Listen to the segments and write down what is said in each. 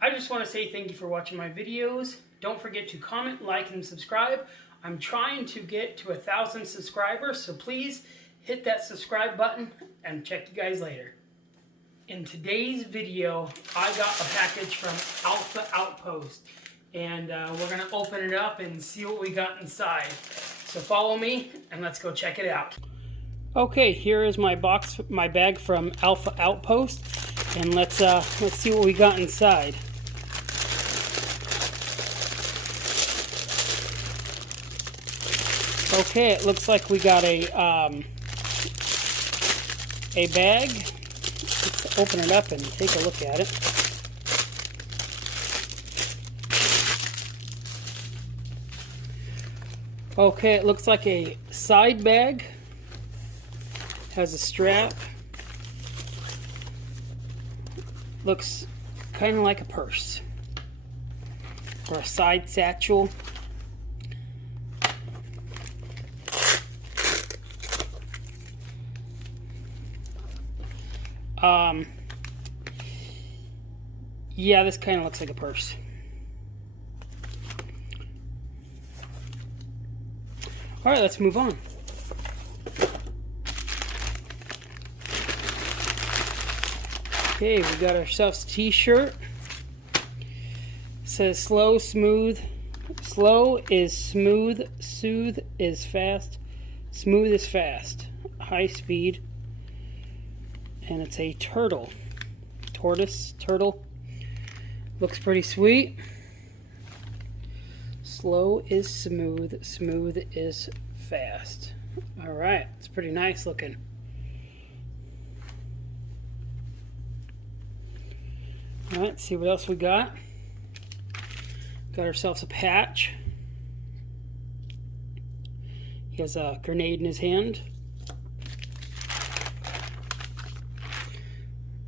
I just want to say thank you for watching my videos. Don't forget to comment, like, and subscribe. I'm trying to get to 1,000 subscribers, so please hit that subscribe button and check you guys later. In today's video, I got a package from Outpost, and we're going to open it up and see what we got inside. So follow me and let's go check it out. Okay, here is my bag from Outpost, and let's see what we got inside. Okay, it looks like we got a bag. Let's open it up and take a look at it. Okay, it looks like a side bag. Has a strap. Looks kind of like a purse or a side satchel. Yeah, this kind of looks like a purse. All right, let's move on. Okay, we got ourselves a t-shirt. Says slow, smooth. Slow is smooth, soothe is fast, smooth is fast, high speed. And it's a turtle. Turtle. Looks pretty sweet. Slow is smooth, smooth is fast. Alright, it's pretty nice looking. Alright, let's see what else we got. Got ourselves a patch. He has a grenade in his hand.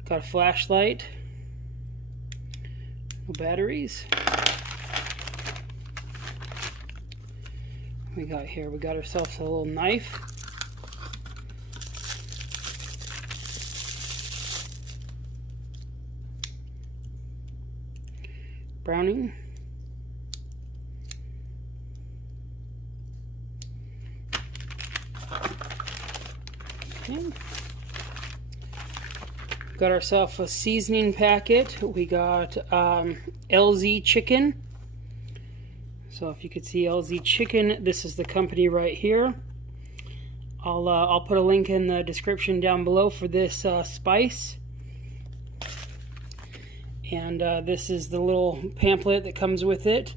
Got a flashlight. No batteries. We got here, we got ourselves a little knife. Browning. Okay. Got ourselves a seasoning packet. We got LZ chicken. So if you could see LZ chicken, this is the company right here. I'll put a link in the description down below for this spice. And this is the little pamphlet that comes with it.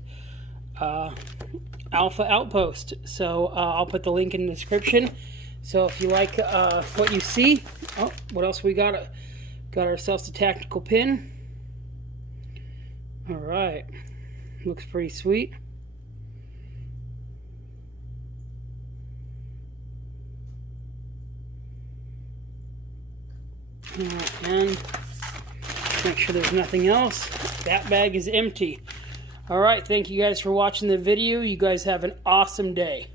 Alpha Outpost. So I'll put the link in the description. So if you like what you see, oh, what else we got? Got ourselves a tactical pin. All right, looks pretty sweet. And make sure there's nothing else. That bag is empty. All right, thank you guys for watching the video. You guys have an awesome day.